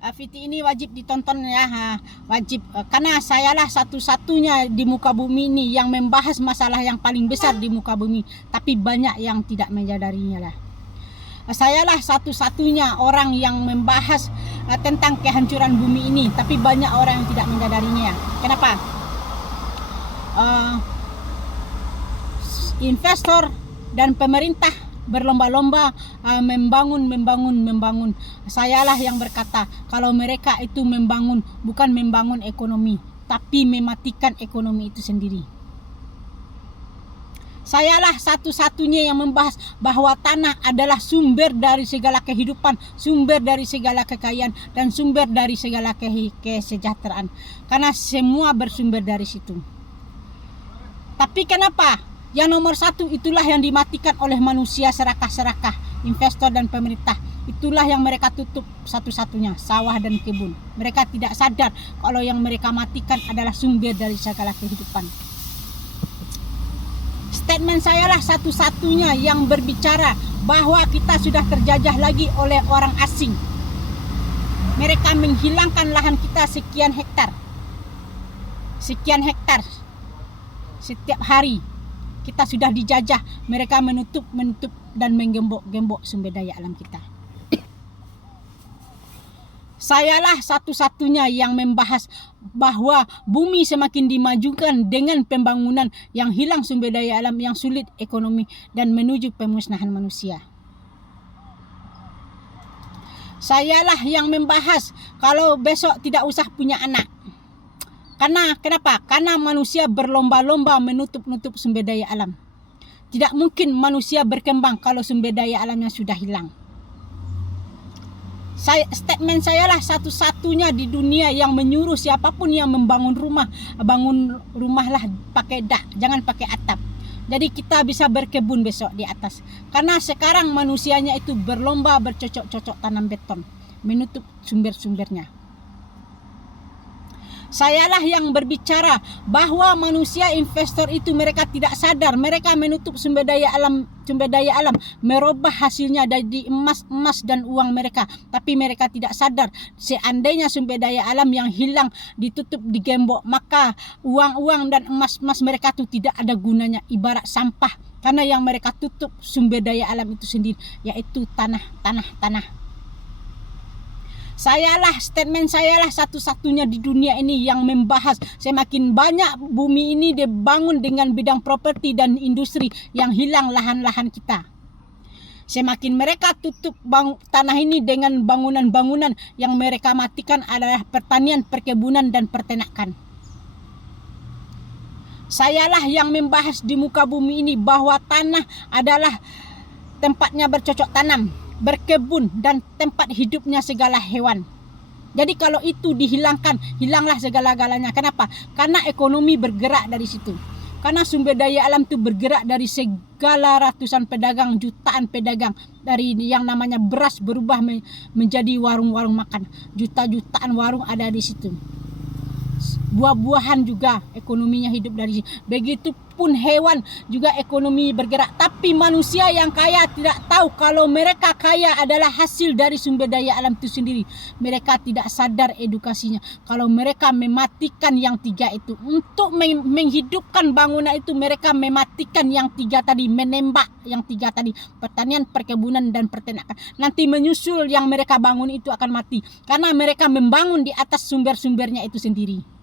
VT ini wajib ditonton ya, wajib, karena sayalah satu-satunya di muka bumi ini yang membahas masalah yang paling besar di muka bumi, tapi banyak yang tidak menyadarinya lah. Sayalah satu-satunya orang yang membahas tentang kehancuran bumi ini, tapi banyak orang yang tidak menyadarinya. Kenapa? Investor dan pemerintah berlomba-lomba membangun. Sayalah yang berkata kalau mereka itu membangun bukan membangun ekonomi, tapi mematikan ekonomi itu sendiri. Sayalah satu-satunya yang membahas bahwa tanah adalah sumber dari segala kehidupan, sumber dari segala kekayaan, dan sumber dari segala kesejahteraan. Karena semua bersumber dari situ. Tapi kenapa? Yang nomor satu itulah yang dimatikan oleh manusia serakah-serakah, investor dan pemerintah. Itulah yang mereka tutup satu-satunya, sawah dan kebun. Mereka tidak sadar kalau yang mereka matikan adalah sumber dari segala kehidupan. Statement saya lah satu-satunya yang berbicara bahwa kita sudah terjajah lagi oleh orang asing. Mereka menghilangkan lahan kita sekian hektar setiap hari. Kita sudah dijajah, mereka menutup dan menggembok sumber daya alam kita. Sayalah satu-satunya yang membahas bahwa bumi semakin dimajukan dengan pembangunan yang hilang sumber daya alam, yang sulit ekonomi, dan menuju pemusnahan manusia. Sayalah yang membahas kalau besok tidak usah punya anak. Kenapa? Karena manusia berlomba-lomba menutup sumber daya alam. Tidak mungkin manusia berkembang kalau sumber daya alamnya sudah hilang. Statement saya lah satu-satunya di dunia yang menyuruh siapapun yang membangun rumah, bangun rumahlah pakai dak, jangan pakai atap. Jadi kita bisa berkebun besok di atas. Karena sekarang manusianya itu berlomba bercocok-cocok tanam beton, menutup sumber-sumbernya. Sayalah yang berbicara bahwa manusia investor itu mereka tidak sadar, mereka menutup sumber daya alam, merubah hasilnya dari emas dan uang mereka, tapi mereka tidak sadar seandainya sumber daya alam yang hilang ditutup, digembok, maka uang dan emas mereka itu tidak ada gunanya, ibarat sampah, karena yang mereka tutup sumber daya alam itu sendiri, yaitu tanah. Statement sayalah satu-satunya di dunia ini yang membahas semakin banyak bumi ini dibangun dengan bidang properti dan industri yang hilang lahan-lahan kita. Semakin mereka tutup tanah ini dengan bangunan-bangunan yang mereka matikan adalah pertanian, perkebunan, dan peternakan. Sayalah yang membahas di muka bumi ini bahwa tanah adalah tempatnya bercocok tanam, berkebun, dan tempat hidupnya segala hewan. Jadi kalau itu dihilangkan, hilanglah segala-galanya. Kenapa? Karena ekonomi bergerak dari situ. Karena sumber daya alam itu bergerak dari segala ratusan pedagang, jutaan pedagang. Dari yang namanya beras berubah menjadi warung-warung makan. Juta-jutaan warung ada di situ. Buah-buahan juga ekonominya hidup dari situ. Begitupun hewan juga ekonomi bergerak. Tapi manusia yang kaya tidak tahu kalau mereka kaya adalah hasil dari sumber daya alam itu sendiri. Mereka tidak sadar edukasinya. Kalau mereka mematikan yang tiga itu, untuk menghidupkan bangunan itu mereka mematikan yang tiga tadi, menembak yang tiga tadi, pertanian, perkebunan, dan peternakan. Nanti menyusul yang mereka bangun itu akan mati. Karena mereka membangun di atas sumber-sumbernya itu sendiri.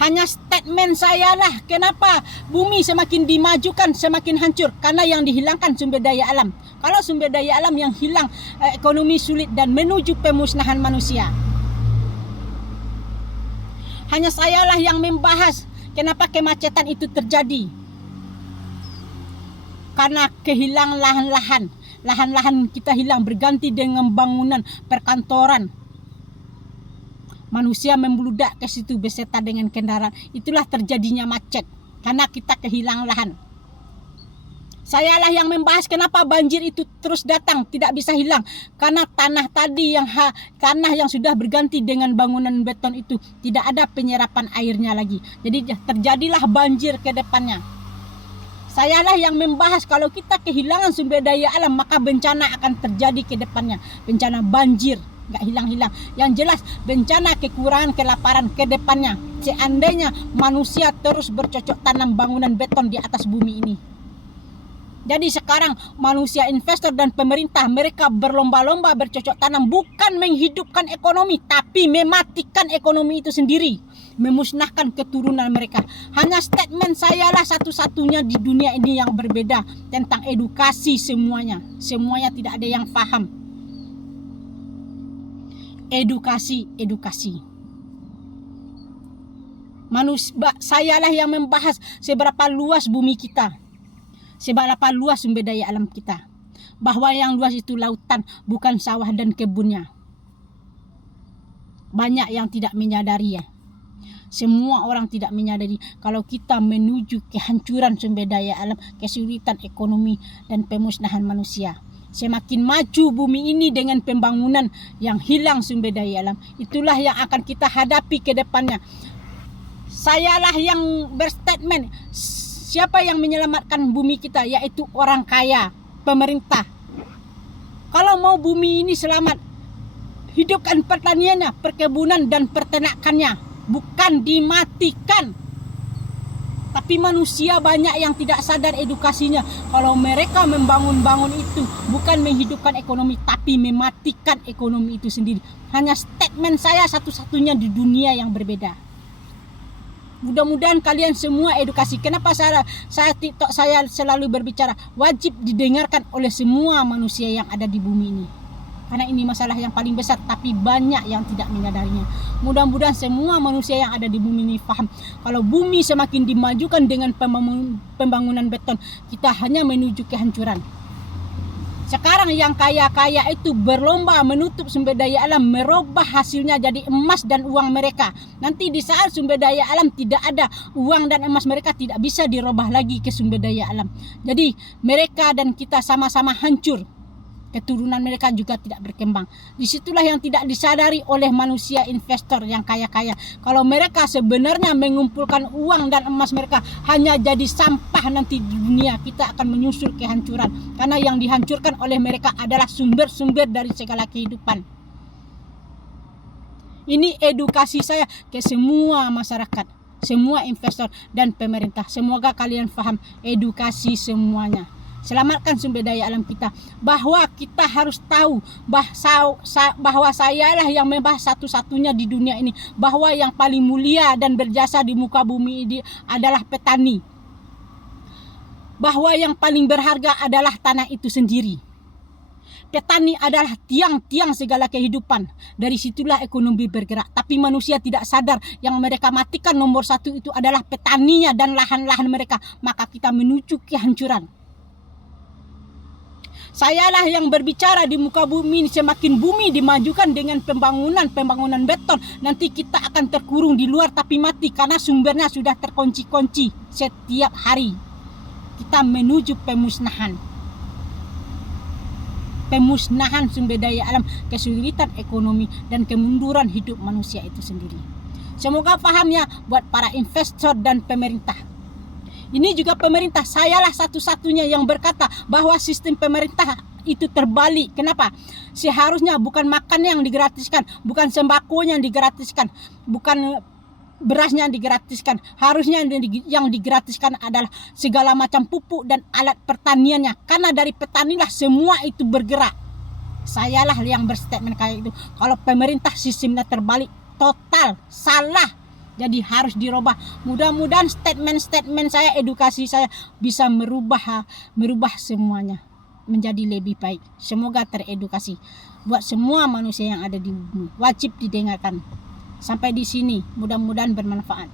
Hanya statement saya lah kenapa bumi semakin dimajukan semakin hancur, karena yang dihilangkan sumber daya alam. Kalau sumber daya alam yang hilang, ekonomi sulit dan menuju pemusnahan manusia. Hanya saya lah yang membahas kenapa kemacetan itu terjadi. Karena kehilangan lahan-lahan kita hilang berganti dengan bangunan perkantoran. Manusia membludak ke situ beserta dengan kendaraan. Itulah terjadinya macet karena kita kehilangan lahan. Sayalah yang membahas kenapa banjir itu terus datang, tidak bisa hilang, karena tanah tadi tanah yang sudah berganti dengan bangunan beton itu tidak ada penyerapan airnya lagi. Jadi terjadilah banjir ke depannya. Sayalah yang membahas kalau kita kehilangan sumber daya alam maka bencana akan terjadi ke depannya. Bencana banjir, nggak hilang-hilang. Yang jelas bencana kekurangan kelaparan ke depannya. Seandainya manusia terus bercocok tanam bangunan beton di atas bumi ini. Jadi sekarang manusia, investor dan pemerintah mereka berlomba-lomba bercocok tanam bukan menghidupkan ekonomi tapi mematikan ekonomi itu sendiri, memusnahkan keturunan mereka. Hanya statement sayalah satu-satunya di dunia ini yang berbeda tentang edukasi semuanya. Semuanya tidak ada yang paham. Edukasi. Sayalah yang membahas seberapa luas bumi kita. Seberapa luas sumber daya alam kita. Bahwa yang luas itu lautan, bukan sawah dan kebunnya. Banyak yang tidak menyadari ya. Semua orang tidak menyadari kalau kita menuju kehancuran sumber daya alam, kesulitan ekonomi dan pemusnahan manusia. Semakin maju bumi ini dengan pembangunan yang hilang sumber daya alam, itulah yang akan kita hadapi ke depannya. Sayalah yang berstatement. Siapa yang menyelamatkan bumi kita? Yaitu orang kaya, pemerintah. Kalau mau bumi ini selamat, hidupkan pertaniannya, perkebunan dan peternakannya, bukan dimatikan. Tapi manusia banyak yang tidak sadar edukasinya. Kalau mereka membangun-bangun itu bukan menghidupkan ekonomi, tapi mematikan ekonomi itu sendiri. Hanya statement saya satu-satunya di dunia yang berbeda. Mudah-mudahan kalian semua edukasi. Kenapa saya TikTok saya selalu berbicara wajib didengarkan oleh semua manusia yang ada di bumi ini. Karena ini masalah yang paling besar tapi banyak yang tidak menyadarinya. Mudah-mudahan semua manusia yang ada di bumi ini paham. Kalau bumi semakin dimajukan dengan pembangunan beton, kita hanya menuju kehancuran. Sekarang yang kaya-kaya itu berlomba menutup sumber daya alam, merubah hasilnya jadi emas dan uang mereka. Nanti di saat sumber daya alam tidak ada, uang dan emas mereka tidak bisa dirubah lagi ke sumber daya alam. Jadi mereka dan kita sama-sama hancur. Keturunan mereka juga tidak berkembang. Disitulah yang tidak disadari oleh manusia investor yang kaya-kaya. Kalau mereka sebenarnya mengumpulkan uang dan emas mereka hanya jadi sampah nanti di dunia, kita akan menyusul kehancuran. Karena yang dihancurkan oleh mereka adalah sumber-sumber dari segala kehidupan. Ini edukasi saya ke semua masyarakat, semua investor dan pemerintah. Semoga kalian paham edukasi semuanya. Selamatkan sumber daya alam kita. Bahwa kita harus tahu bahwa sayalah yang membahas satu-satunya di dunia ini. Bahwa yang paling mulia dan berjasa di muka bumi ini adalah petani. Bahwa yang paling berharga adalah tanah itu sendiri. Petani adalah tiang-tiang segala kehidupan. Dari situlah ekonomi bergerak. Tapi manusia tidak sadar yang mereka matikan nomor satu itu adalah petaninya dan lahan-lahan mereka. Maka kita menuju kehancuran. Sayalah yang berbicara di muka bumi ini. Semakin bumi dimajukan dengan pembangunan beton, nanti kita akan terkurung di luar tapi mati karena sumbernya sudah terkunci-kunci. Setiap hari kita menuju pemusnahan sumber daya alam, kesulitan ekonomi dan kemunduran hidup manusia itu sendiri. Semoga pahamnya buat para investor dan pemerintah. Ini juga pemerintah, sayalah satu-satunya yang berkata bahwa sistem pemerintah itu terbalik. Kenapa? Seharusnya bukan makan yang digratiskan, bukan sembakonya yang digratiskan, bukan berasnya yang digratiskan. Harusnya yang digratiskan adalah segala macam pupuk dan alat pertaniannya. Karena dari petanilah semua itu bergerak. Sayalah yang berstatement kayak itu. Kalau pemerintah sistemnya terbalik, total salah. Jadi harus dirubah. Mudah-mudahan statement saya, edukasi saya bisa merubah semuanya menjadi lebih baik. Semoga teredukasi. Buat semua manusia yang ada di bumi, wajib didengarkan. Sampai di sini, mudah-mudahan bermanfaat.